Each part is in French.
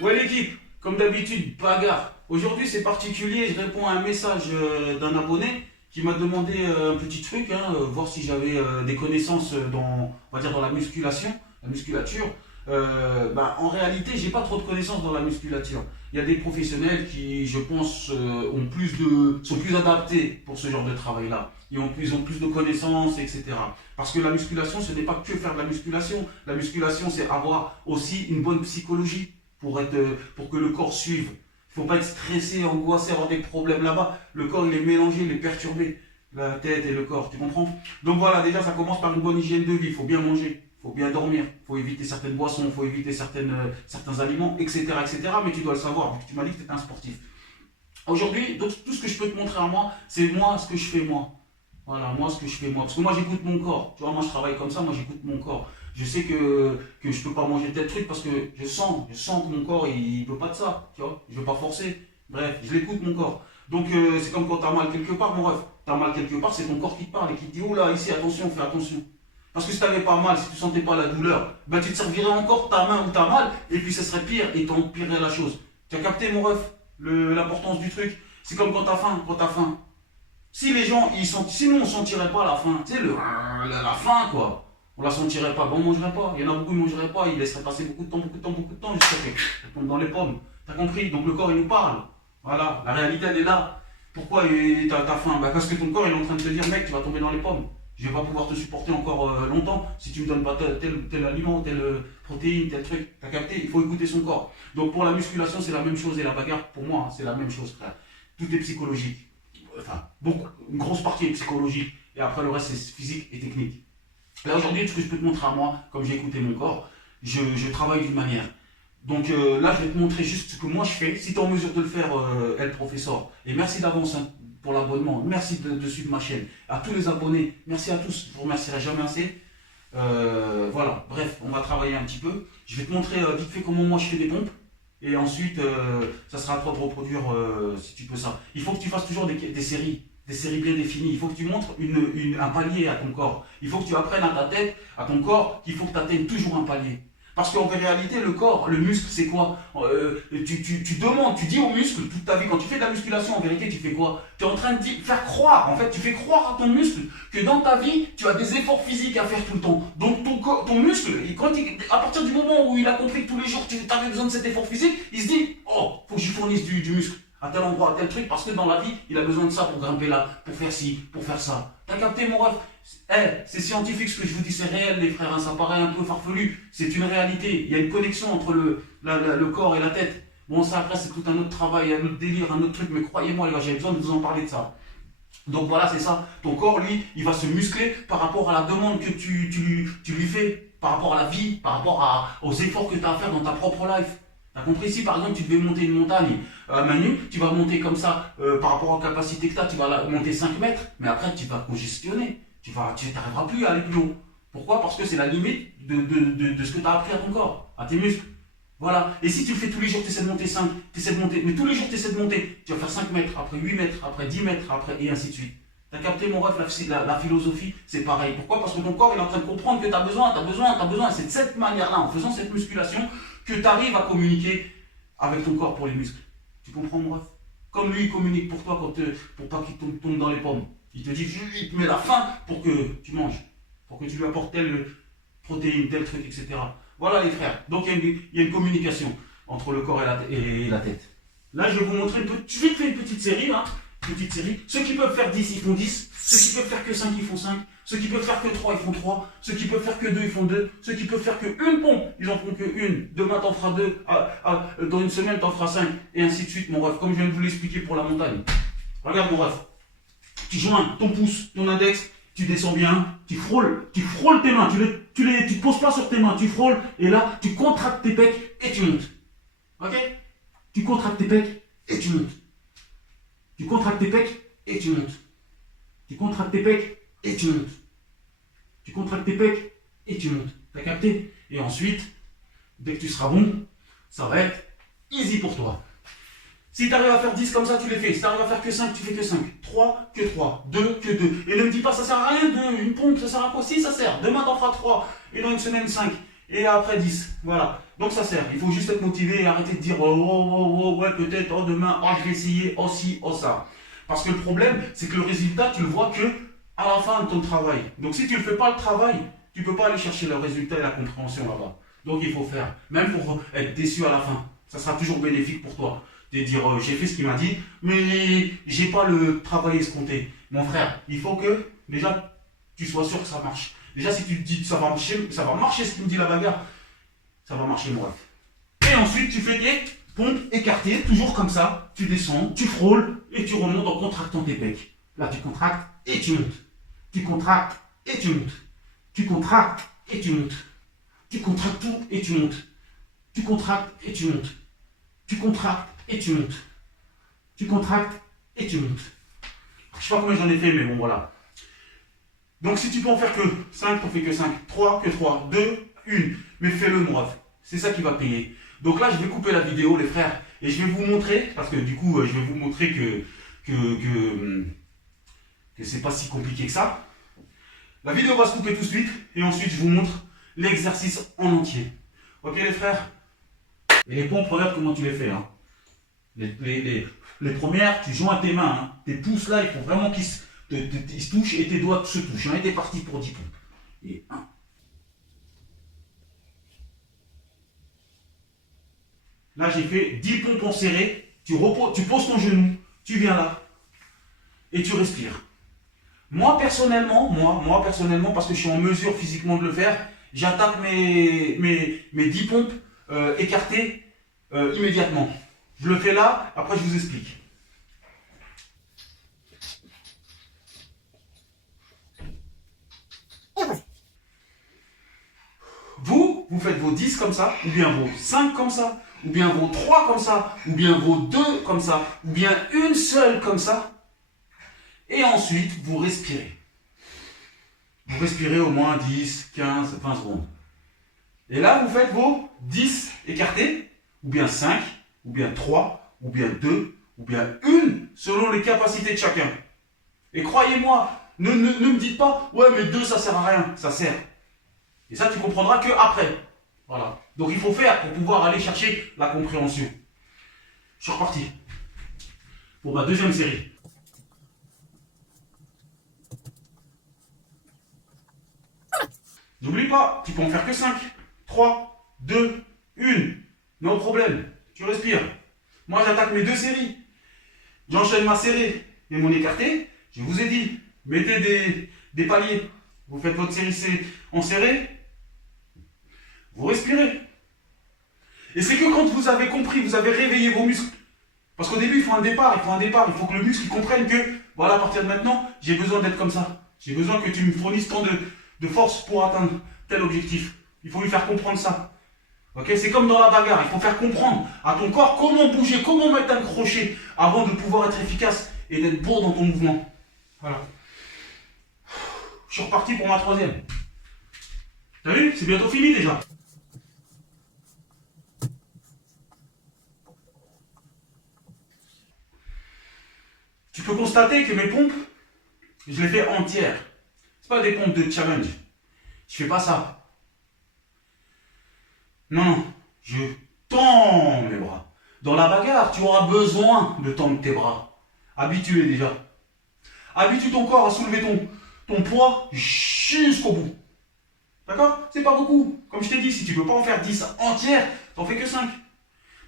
Ouais l'équipe, comme d'habitude, bagarre. Aujourd'hui c'est particulier, je réponds à un message d'un abonné qui m'a demandé un petit truc, hein, voir si j'avais des connaissances dans, on va dire dans la musculation, la musculature. En réalité, j'ai pas trop de connaissances dans la musculature. Il y a des professionnels qui, je pense, sont plus adaptés pour ce genre de travail-là. Ils ont plus de connaissances, etc. Parce que la musculation, ce n'est pas que faire de la musculation. La musculation, c'est avoir aussi une bonne psychologie pour que le corps suive. Il ne faut pas être stressé, angoissé, avoir des problèmes là-bas. Le corps, il est mélangé, il est perturbé. La tête et le corps, tu comprends? Donc voilà, déjà, ça commence par une bonne hygiène de vie. Il faut bien manger, il faut bien dormir, il faut éviter certaines boissons, il faut éviter certains aliments, etc., etc. Mais tu dois le savoir, vu que tu m'as dit que tu étais un sportif. Aujourd'hui, donc, tout ce que je peux te montrer à moi, c'est moi, ce que je fais moi. Voilà, moi, ce que je fais moi. Parce que moi, j'écoute mon corps. Tu vois, moi, je travaille comme ça, moi, j'écoute mon corps. Je sais que je peux pas manger tel truc parce que je sens que mon corps, il veut pas de ça. Tu vois, je veux pas forcer. Bref, je l'écoute, mon corps. Donc, c'est comme quand tu as mal quelque part, mon ref. Tu as mal quelque part, c'est ton corps qui te parle et qui te dit, oh là, ici, attention, fais attention. Parce que si tu n'avais pas mal, si tu sentais pas la douleur, ben, tu te servirais encore ta main où tu as mal et puis ce serait pire et t'empirerais la chose. Tu as capté, mon ref, l'importance du truc. C'est comme quand tu as faim, quand tu as faim. Si les gens, sinon on sentirait pas la faim. Tu sais, la faim, quoi. On la sentirait pas. Bon, on mangerait pas. Il y en a beaucoup, ils mangeraient pas. Ils laisseraient passer beaucoup de temps, beaucoup de temps, beaucoup de temps jusqu'à ce qu'elle tombe dans les pommes. T'as compris? Donc le corps, il nous parle. Voilà. La réalité, elle est là. Pourquoi t'as faim? Bah, parce que ton corps, il est en train de te dire, mec, tu vas tomber dans les pommes. Je vais pas pouvoir te supporter encore longtemps si tu me donnes pas tel aliment, telle protéine, tel truc. T'as capté? Il faut écouter son corps. Donc pour la musculation, c'est la même chose. Et la bagarre, pour moi, hein, c'est la même chose, frère. Tout est psychologique. Enfin, une grosse partie est psychologique, et après le reste c'est physique et technique. Là aujourd'hui, ce que je peux te montrer à moi, comme j'ai écouté mon corps, je travaille d'une manière. Donc là, je vais te montrer juste ce que moi je fais, si tu es en mesure de le faire, El Professeur. Et merci d'avance hein, pour l'abonnement, merci de suivre ma chaîne. À tous les abonnés, merci à tous, je vous remercierai jamais assez. Voilà, bref, on va travailler un petit peu. Je vais te montrer vite fait comment moi je fais des pompes. Et ensuite, ça sera à toi de reproduire si tu peux ça. Il faut que tu fasses toujours des séries bien définies. Il faut que tu montres un palier à ton corps. Il faut que tu apprennes à ta tête, à ton corps, qu'il faut que tu atteignes toujours un palier. Parce qu'en réalité, le corps, le muscle, c'est quoi? Tu demandes, tu dis au muscle toute ta vie, quand tu fais de la musculation, en vérité, tu fais quoi? Tu es en train de faire croire, en fait, tu fais croire à ton muscle que dans ta vie, tu as des efforts physiques à faire tout le temps. Donc ton muscle, à partir du moment où il a compris que tous les jours tu avais besoin de cet effort physique, il se dit, oh, faut que je fournisse du muscle à tel endroit, à tel truc, parce que dans la vie, il a besoin de ça pour grimper là, pour faire ci, pour faire ça. T'as capté mon ref? C'est scientifique ce que je vous dis, c'est réel les frères, hein, ça paraît un peu farfelu, c'est une réalité. Il y a une connexion entre le corps et la tête. Bon ça après c'est tout un autre travail, un autre délire, un autre truc, mais croyez-moi les gars, j'ai besoin de vous en parler de ça. Donc voilà, c'est ça. Ton corps, lui, il va se muscler par rapport à la demande que tu lui fais, par rapport à la vie, par rapport aux efforts que tu as à faire dans ta propre life. T'as compris? Si par exemple tu devais monter une montagne à main nue, tu vas monter comme ça par rapport aux capacités que tu as, tu vas monter 5 mètres, mais après tu vas congestionner. Tu n'arriveras plus à aller plus haut. Pourquoi? Parce que c'est la limite de ce que tu as appris à ton corps, à tes muscles. Voilà. Et si tu le fais tous les jours, tu essaies de monter 5, tu essaies de monter, mais tous les jours tu essaies de monter, tu vas faire 5 mètres, après 8 mètres, après 10 mètres, après, et ainsi de suite. T'as capté mon ref, la philosophie, c'est pareil. Pourquoi? Parce que ton corps il est en train de comprendre que tu as besoin, tu as besoin, tu as besoin. Et c'est de cette manière-là, en faisant cette musculation, que tu arrives à communiquer avec ton corps pour les muscles. Tu comprends mon ref? Comme lui il communique pour toi pour pas qu'il tombe dans les pommes. Il te dit, il te met la faim pour que tu manges, pour que tu lui apportes telle protéine, tel truc, etc. Voilà les frères. Donc il y a une communication entre le corps et la tête. Là, je vais vous montrer vite fait une petite série, là. Petite série. Ceux qui peuvent faire 10, ils font 10. Ceux qui peuvent faire que 5, ils font 5. Ceux qui peuvent faire que 3, ils font 3. Ceux qui peuvent faire que 2, ils font 2. Ceux qui peuvent faire que une pompe, ils en font que une. Demain, t'en feras 2. Dans une semaine, t'en feras 5. Et ainsi de suite, mon ref. Comme je viens de vous l'expliquer pour la montagne. Regarde, mon ref. Tu joins ton pouce, ton index, tu descends bien, tu frôles tes mains, tu te poses pas sur tes mains, tu frôles, et là, tu contractes tes pecs et tu montes. Ok? Tu contractes tes pecs et tu montes. Tu contractes tes pecs et tu montes. Tu contractes tes pecs et tu montes. Tu contractes tes pecs et tu montes. T'as capté? Et ensuite, dès que tu seras bon, ça va être easy pour toi. Si tu arrives à faire 10 comme ça, tu les fais. Si tu arrives à faire que 5, tu fais que 5. 3, que 3. 2, que 2. Et ne me dis pas, ça sert à rien, 2. Une pompe, ça sert à quoi? Si, ça sert. Demain, t'en feras 3. Et dans une semaine, 5. Et après 10. Voilà. Donc ça sert. Il faut juste être motivé et arrêter de dire oh, ouais, peut-être, oh, demain, oh, je vais essayer, oh, si, oh, ça. Parce que le problème, c'est que le résultat, tu le vois que à la fin de ton travail. Donc si tu ne fais pas le travail, tu ne peux pas aller chercher le résultat et la compréhension là-bas. Donc il faut faire, même pour être déçu à la fin. Ça sera toujours bénéfique pour toi. De dire j'ai fait ce qu'il m'a dit, mais j'ai pas le travail escompté. Mon frère, il faut que déjà tu sois sûr que ça marche. Déjà si tu te dis que ça va marcher ce qu'il me dit la bagarre, ça va marcher moi. Et ensuite tu fais tes pompes écartées, toujours comme ça. Tu descends, tu frôles et tu remontes en contractant tes pecs. Là tu contractes et tu montes. Tu contractes et tu montes. Tu contractes et tu montes. Tu contractes tout et tu montes. Tu contractes et tu montes. Tu contractes et tu montes. Tu contractes et tu montes. Je sais pas combien j'en ai fait, mais bon, voilà. Donc, si tu peux en faire que 5, t'en fais que 5. 3, que 3. 2, 1. Mais fais-le, mon ref. C'est ça qui va payer. Donc là, je vais couper la vidéo, les frères. Et je vais vous montrer, parce que du coup, je vais vous montrer que c'est pas si compliqué que ça. La vidéo va se couper tout de suite. Et ensuite, je vous montre l'exercice en entier. Ok, les frères? Et les pompes, regarde comment tu les fais. Hein. Les premières, tu joins tes mains. Hein. Tes pouces là, il faut vraiment qu'ils se touchent et tes doigts se touchent. Hein. Et t'es parti pour 10 pompes. Et 1. Là, j'ai fait 10 pompes en serré. Tu poses ton genou. Tu viens là. Et tu respires. Moi, personnellement, parce que je suis en mesure physiquement de le faire, j'attaque mes 10 pompes écartées immédiatement. Je le fais là, après je vous explique. Vous faites vos 10 comme ça, ou bien vos 5 comme ça, ou bien vos 3 comme ça, ou bien vos 2 comme ça, ou bien une seule comme ça. Et ensuite, vous respirez. Vous respirez au moins 10, 15, 20 secondes. Et là, vous faites vos 10 écartés, ou bien 5, ou bien 3, ou bien 2, ou bien 1, selon les capacités de chacun. Et croyez-moi, ne me dites pas, ouais, mais 2, ça sert à rien. Ça sert. Et ça, tu comprendras que après. Voilà. Donc, il faut faire pour pouvoir aller chercher la compréhension. Je suis reparti pour ma deuxième série. N'oublie pas, tu peux en faire que 5, 3, 2, 1. Non problème, tu respires. Moi, j'attaque mes 2 séries. J'enchaîne ma serrée et mon écarté. Je vous ai dit, mettez des paliers. Vous faites votre série en serré. Vous respirez. Et c'est que quand vous avez compris, vous avez réveillé vos muscles. Parce qu'au début, il faut un départ. Il faut que le muscle comprenne que, voilà, à partir de maintenant, j'ai besoin d'être comme ça. J'ai besoin que tu me fournisses tant de force pour atteindre tel objectif. Il faut lui faire comprendre ça. Okay, c'est comme dans la bagarre, il faut faire comprendre à ton corps comment bouger, comment mettre un crochet avant de pouvoir être efficace et d'être beau dans ton mouvement. Voilà. Je suis reparti pour ma troisième. T'as vu? C'est bientôt fini déjà. Tu peux constater que mes pompes, je les fais entières. C'est pas des pompes de challenge. Je fais pas ça. Non, je tends mes bras. Dans la bagarre, tu auras besoin de tendre tes bras. Habitue-les déjà. Habitue ton corps à soulever ton poids jusqu'au bout. D'accord? C'est pas beaucoup. Comme je t'ai dit, si tu ne peux pas en faire 10 entières, t'en fais que 5.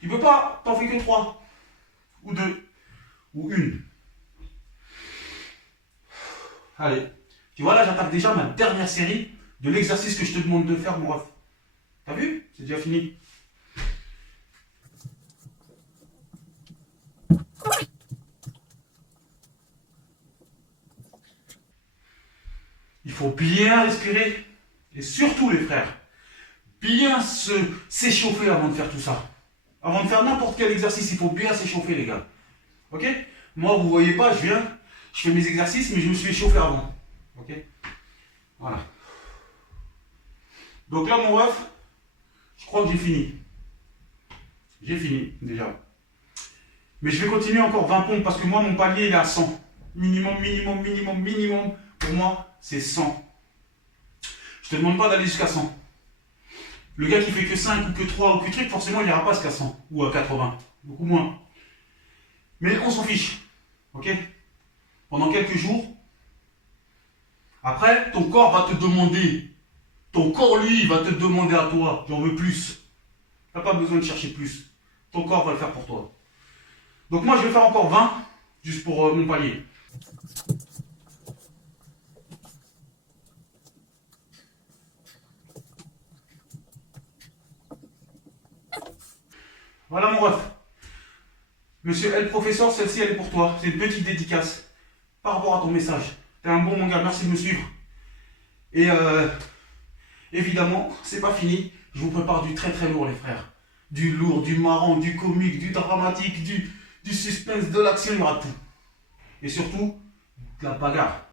Tu peux pas, t'en fais que 3. Ou 2. Ou 1. Allez. Tu vois là, j'attaque déjà ma dernière série de l'exercice que je te demande de faire, mon ref. T'as vu? C'est déjà fini. Il faut bien respirer. Et surtout, les frères, bien s'échauffer avant de faire tout ça. Avant de faire n'importe quel exercice, il faut bien s'échauffer, les gars. Ok? Moi, vous voyez pas, je fais mes exercices, mais je me suis échauffé avant. Ok? Voilà. Donc là, mon ref, je crois que j'ai fini. J'ai fini, déjà. Mais je vais continuer encore 20 pompes parce que moi, mon palier, il est à 100. Minimum. Pour moi, c'est 100. Je te demande pas d'aller jusqu'à 100. Le gars qui fait que 5 ou que 3 ou que truc, forcément il n'ira pas jusqu'à 100 ou à 80. Beaucoup moins. Mais on s'en fiche. Ok? Pendant quelques jours. Après, ton corps va te demander. Ton corps, lui, va te demander à toi. J'en veux plus. Tu n'as pas besoin de chercher plus. Ton corps va le faire pour toi. Donc moi, je vais faire encore 20. Juste pour mon palier. Voilà mon ref. Monsieur L. Professeur, celle-ci elle est pour toi. C'est une petite dédicace par rapport à ton message. T'es un bon mon gars, merci de me suivre. Et évidemment, c'est pas fini. Je vous prépare du très très lourd les frères. Du lourd, du marrant, du comique, du dramatique, du suspense, de l'action, il y aura tout. Et surtout, de la bagarre.